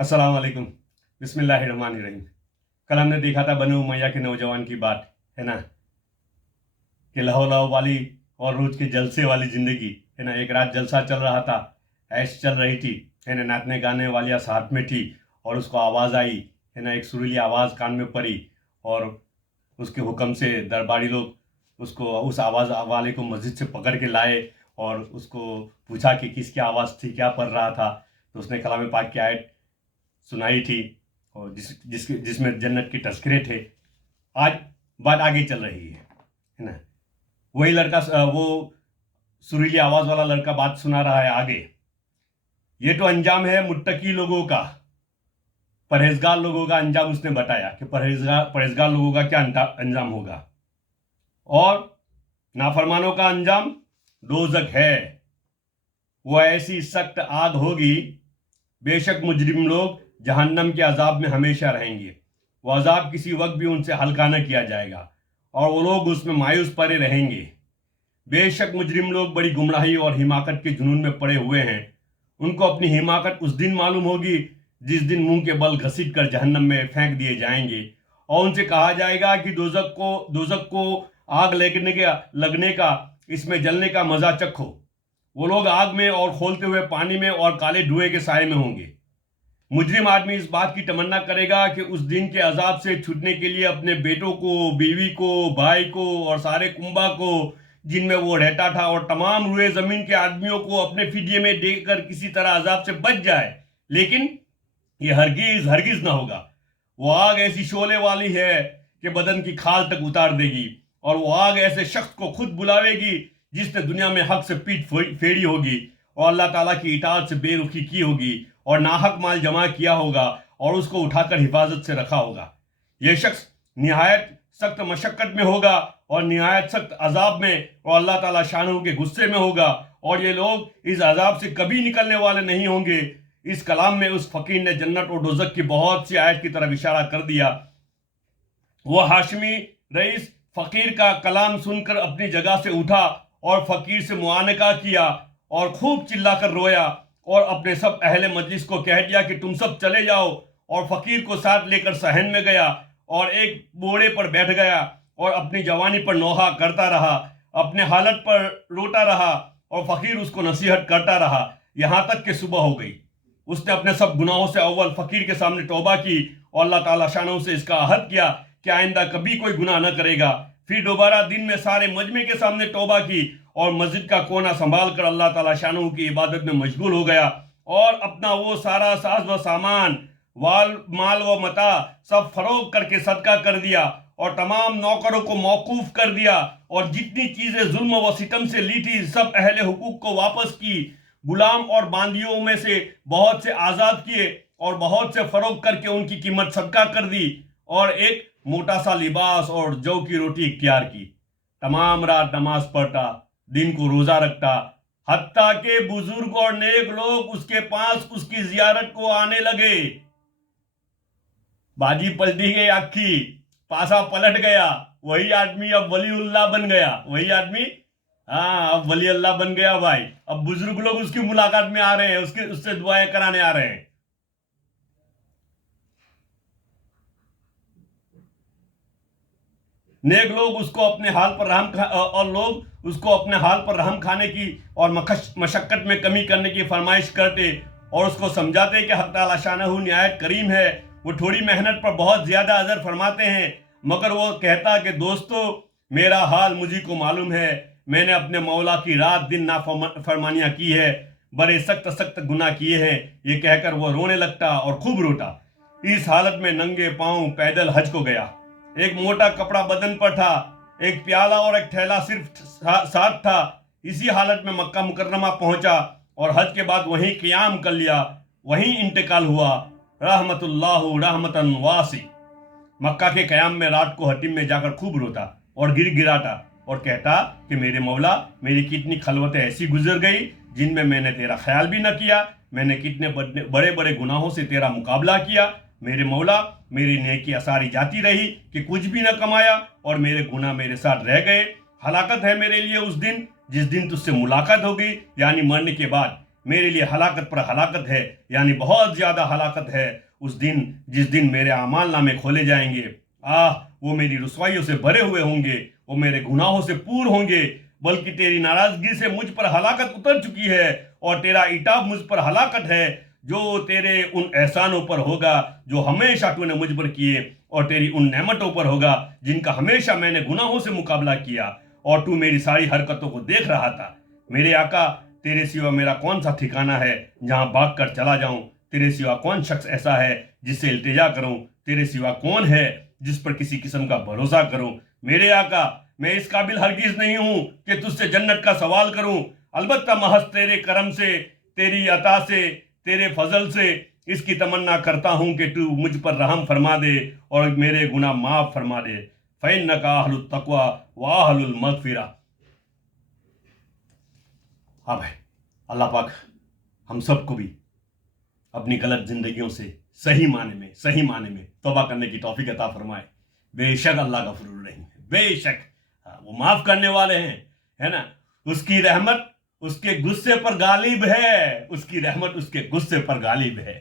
अस्सलाम वालेकुम। बिस्मिल्लाहिर्रहमानिर्रहीम। कल हमने देखा था बनु उमैया के नौजवान की बात, है ना, कि लहो लहो वाली और रोज के जलसे वाली जिंदगी, है ना। एक रात जलसा चल रहा था, ऐश चल रही थी, है ना, नाचने गाने वालियाँ साथ में थी और उसको आवाज़ आई, है ना, एक सुरीली आवाज़ कान में पड़ी और उसके हुक्म से दरबारी लोग उसको उस आवाज़ वाले को मस्जिद से पकड़ के लाए और उसको पूछा कि किसकी आवाज़ थी, क्या पढ़ रहा था। तो उसने कलाम पाक की आयत सुनाई थी और जिसमें जन्नत के तस्करे थे। आज बात आगे चल रही है ना। वही लड़का वो सुरीली आवाज वाला लड़का बात सुना रहा है आगे। ये तो अंजाम है मुत्तकी लोगों का, परहेजगार लोगों का अंजाम उसने बताया कि परहेजगार लोगों का क्या अंजाम होगा। और नाफरमानों का अंजाम दोज़ख है, वो ऐसी सख्त आग होगी, बेशक मुजरिम लोग जहन्नम के अजाब में हमेशा रहेंगे। वो अजाब किसी वक्त भी उनसे हल्का न किया जाएगा और वो लोग उसमें मायूस पड़े रहेंगे। बेशक मुजरिम लोग बड़ी गुमराही और हिमाकत के जुनून में पड़े हुए हैं। उनको अपनी हिमाकत उस दिन मालूम होगी जिस दिन मुंह के बल घसीट कर जहन्नम में फेंक दिए जाएंगे और उनसे कहा जाएगा कि दोजक को आग लगने का इसमें जलने का मजा चखो। वो लोग आग में और खोलते हुए पानी में और काले धुएं के साए में होंगे। मुजरिम आदमी इस बात की तमन्ना करेगा कि उस दिन के अजाब से छूटने के लिए अपने बेटों को, बीवी को, भाई को और सारे कुंबा को जिनमें वो रहता था और तमाम रुए जमीन के आदमियों को अपने फिदिये में देकर किसी तरह अजाब से बच जाए। लेकिन ये हरगिज हरगिज ना होगा। वो आग ऐसी शोले वाली है कि बदन की खाल तक उतार देगी और वो आग ऐसे शख्स को खुद बुलावेगी जिसने दुनिया में हक से पीठ फेरी होगी और अल्लाह ताला की इताअत से बेरुखी की होगी और नाहक माल जमा किया होगा और उसको उठाकर हिफाजत से रखा होगा। यह शख्स निहायत सख्त मशक्कत में होगा और निहायत सख्त अजाब में और अल्लाह ताला शानहू के गुस्से में होगा और ये लोग इस अजाब से कभी निकलने वाले नहीं होंगे। इस कलाम में उस फकीर ने जन्नत और दोज़ख की बहुत सी आयत की तरफ इशारा कर दिया। वो हाशमी रईस फकीर का कलाम सुनकर अपनी जगह से उठा और फकीर से मुआनका किया और खूब चिल्लाकर रोया और अपने सब अहले मजलिस को कह दिया कि तुम सब चले जाओ और फकीर को साथ लेकर सहन में गया और एक बोड़े पर बैठ गया और अपनी जवानी पर नोहा करता रहा, अपने हालत पर रोता रहा और फकीर उसको नसीहत करता रहा यहाँ तक कि सुबह हो गई। उसने अपने सब गुनाहों से अव्वल फकीर के सामने तौबा की और अल्लाह ताला शानों से इसका अहद किया कि आइंदा कभी कोई गुनाह न करेगा। फिर दोबारा दिन में सारे मजमे के सामने तौबा की और मस्जिद का कोना संभाल कर अल्लाह ताला शानों की इबादत में मशगूल हो गया और अपना वो सारा साज व सामान माल व मता सब फरोग करके सदका कर दिया और तमाम नौकरों को मौकूफ कर दिया और जितनी चीजें जुल्म व सितम से ली थी सब अहले हुकूक को वापस की। गुलाम और बांदियों में से बहुत से आज़ाद किए और बहुत से फरोग करके उनकी कीमत सदका कर दी और एक मोटा सा लिबास और जौ की रोटी इख्तियार की। तमाम रात नमाज पढ़ता, दिन को रोजा रखता, हत्ता के बुजुर्ग और नेक लोग उसके पास उसकी जियारत को आने लगे। बाजी पलटी गई आखी, पासा पलट गया। वही आदमी अब वलीउल्लाह बन गया। वही आदमी अब वली अल्लाह बन गया भाई। अब बुजुर्ग लोग उसकी मुलाकात में आ रहे हैं, उससे दुआएं कराने आ रहे हैं। नेक लोग उसको अपने हाल पर रहम खाने की और मशक्कत में कमी करने की फरमाइश करते और उसको समझाते कि हक ताला शानहू निहायत करीम है, वो थोड़ी मेहनत पर बहुत ज्यादा अजर फरमाते हैं। मगर वो कहता कि दोस्तों मेरा हाल मुझी को मालूम है, मैंने अपने मौला की रात दिन नाफरमानियां की है, बड़े सख्त सख्त गुनाह किए हैं। ये कहकर वो रोने लगता और खूब रोता। इस हालत में नंगे पांव पैदल हज को गया। एक मोटा कपड़ा बदन पर था, एक प्याला और एक थैला सिर्फ साथ था। इसी हालत में मक्का मुकर्रमा पहुंचा और हज के बाद वहीं क़ियाम कर लिया, वहीं इंतकाल हुआ। रहमतुल्लाहु रहमतन वासी। मक्का के क़याम में रात को हटीम में जाकर खूब रोता और गिराता और कहता कि मेरे मौला, मेरी कितनी खलवतें ऐसी गुजर गई जिनमें मैंने तेरा ख्याल भी न किया, मैंने कितने बड़े बड़े गुनाहों से तेरा मुकाबला किया। मेरे मौला, मेरी नेकी असारी जाती रही कि कुछ भी न कमाया और मेरे गुनाह मेरे साथ रह गए। हलाकत है मेरे लिए उस दिन जिस दिन तुझसे मुलाकात होगी, यानी मरने के बाद। میرے لیے ہلاکت پر ہلاکت ہے، یعنی بہت زیادہ ہلاکت ہے اس دن جس دن میرے اعمال نامے کھولے جائیں گے۔ وہ میری رسوائیوں سے بھرے ہوئے ہوں گے، وہ میرے گناہوں سے پور ہوں گے، بلکہ تیری ناراضگی سے مجھ پر ہلاکت اتر چکی ہے، اور تیرا عتاب مجھ پر ہلاکت ہے، جو تیرے ان احسانوں پر ہوگا جو ہمیشہ تو نے مجھ پر کیے، اور تیری ان نعمتوں پر ہوگا جن کا ہمیشہ میں نے گناہوں سے مقابلہ کیا، اور تو میری ساری حرکتوں کو دیکھ رہا تھا۔ میرے آقا، تیرے سوا میرا کون سا ٹھکانہ ہے جہاں بھاگ کر چلا جاؤں؟ تیرے سوا کون شخص ایسا ہے جس سے التجا کروں؟ تیرے سوا کون ہے جس پر کسی قسم کا بھروسہ کروں؟ میرے آقا، میں اس قابل ہرگز نہیں ہوں کہ تجھ سے جنت کا سوال کروں، البتہ محض تیرے کرم سے، تیری عطا سے، تیرے فضل سے اس کی تمنا کرتا ہوں کہ تو مجھ پر رحم فرما دے اور میرے گناہ معاف فرما دے۔ فَإِنَّكَ أَهْلُ التَّقْوَى وَأَهْلُ الْمَغْفِرَةِ۔ ہاں بھائی، اللہ پاک ہم سب کو بھی اپنی غلط زندگیوں سے صحیح معنی میں توبہ کرنے کی توفیق عطا فرمائے۔ بے شک اللہ غفور الرحیم ہے، بے شک وہ معاف کرنے والے ہیں، ہے نا۔ اس کی رحمت اس کے غصے پر غالب ہے، اس کی رحمت اس کے غصے پر غالب ہے۔